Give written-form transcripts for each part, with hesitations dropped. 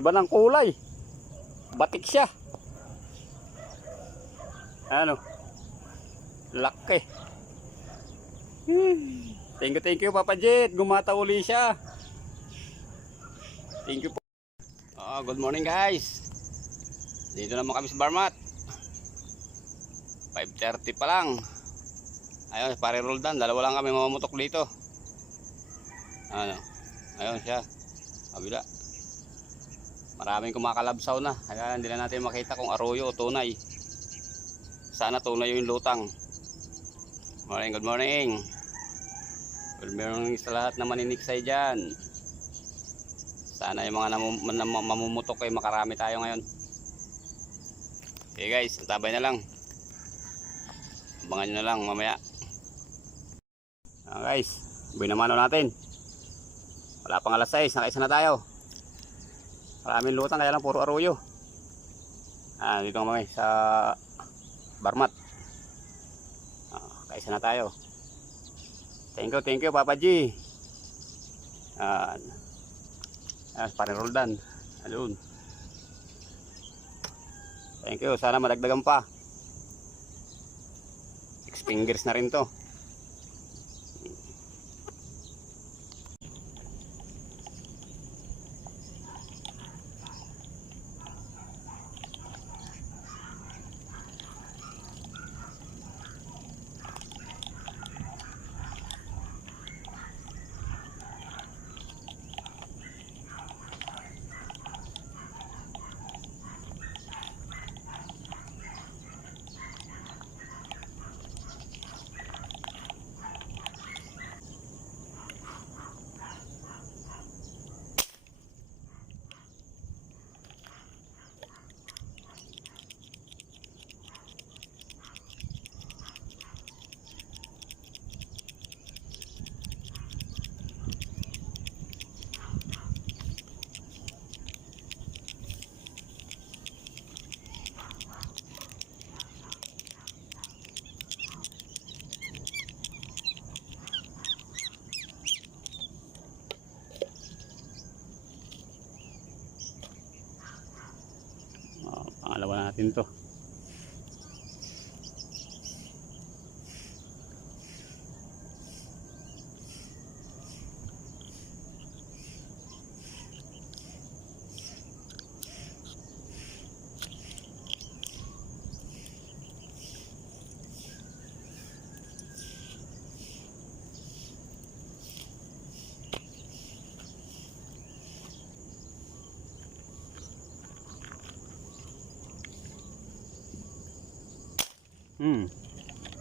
Iba ng kulay. Batik siya. Ano? Laki. Thank you Papa Jet. Gumata uli siya. Thank you po. Good morning guys. Dito naman kami sa Barmat. 5:30 pa lang. Ayun, pare Roldan, dalawa lang kami mamamutok dito. Ano? Ayun siya. Kabila. Maraming kumakalabsaw na. Kaya hindi na natin makita kung arroyo o tunay. Sana tunay yung lutang. Good morning. Good morning sa lahat na maniniksay dyan. Sana yung mga mamumutok ay makarami tayo ngayon. Okay guys, tabay na lang. Abangan nyo na lang mamaya. Guys, binamano natin. Wala pang alas 6, nakaisa na tayo. Maraming lutang kaya lang puro arroyo. Dito nga sa Barmat. Kaisa na tayo. Thank you Papa G. Pare Roldan. Ayun. Thank you, sana madagdagan pa. 6 fingers na rin to. Pangalawa natin to.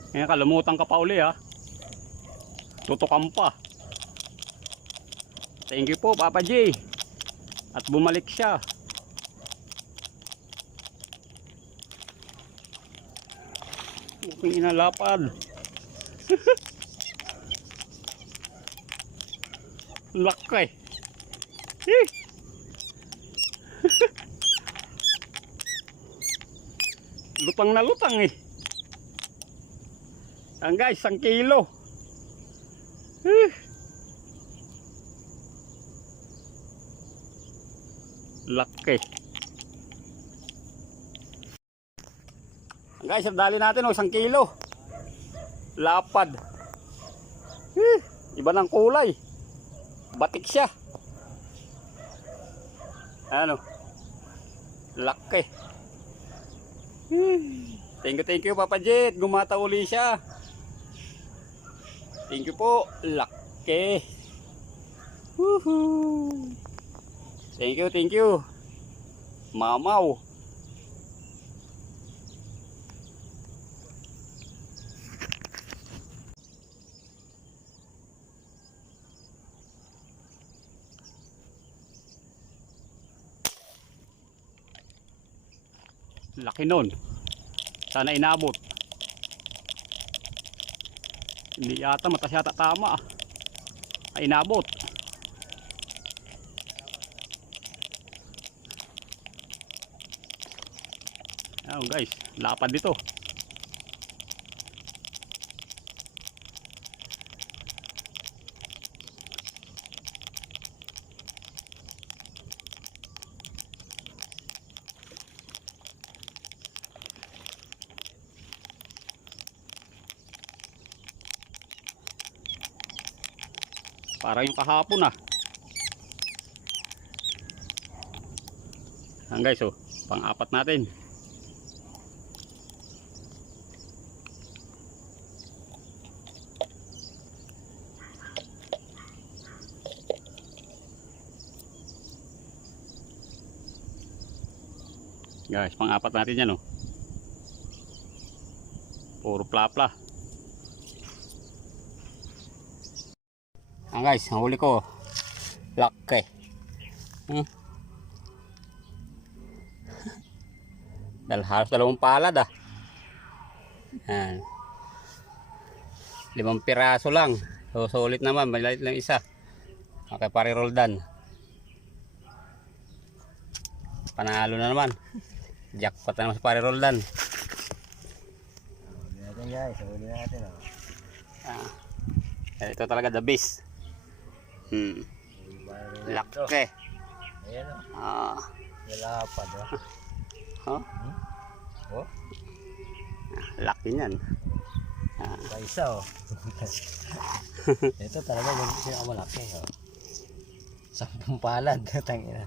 Ngayon kalumutan ka pa uli ha. Tutukan pa. Thank you po Papa J. At bumalik siya. Mukhang inalapad. Laki. Lutang na lutang eh. Guys, 1 kilo. Laki. Guys, dali natin 1 kilo. Lapad. Iba ng kulay. Batik siya. Ano? Laki. Thank you Papa Jet. Gumata uli siya. Thank you po. Laki. Woohoo. Thank you. Mamaw. Laki nun. Sana inabot. Hindi yata, matas yata tama. Ay inabot. Ayan guys, lapad dito. Parang yung kahapon ah. Ayan guys, oh, pang-apat natin. Guys, pang-apat natin yan, oh. Puro plapla. Ayan guys, ang huli ko, laki. Halos 2 palad ah. Ayan. 5 piraso lang. So sulit naman, maliit lang isa. Okay, pare Roldan. Panalo na naman. Jackpot na naman sa pare Roldan. Huli natin guys, huli natin oh. Ito talaga the best. Laki. Ayan oh. Lalapad oh. Oh? Oh? Laki niyan. Isa oh. Ito talaga yung pinakamalaki oh. 10 palad. Tangina.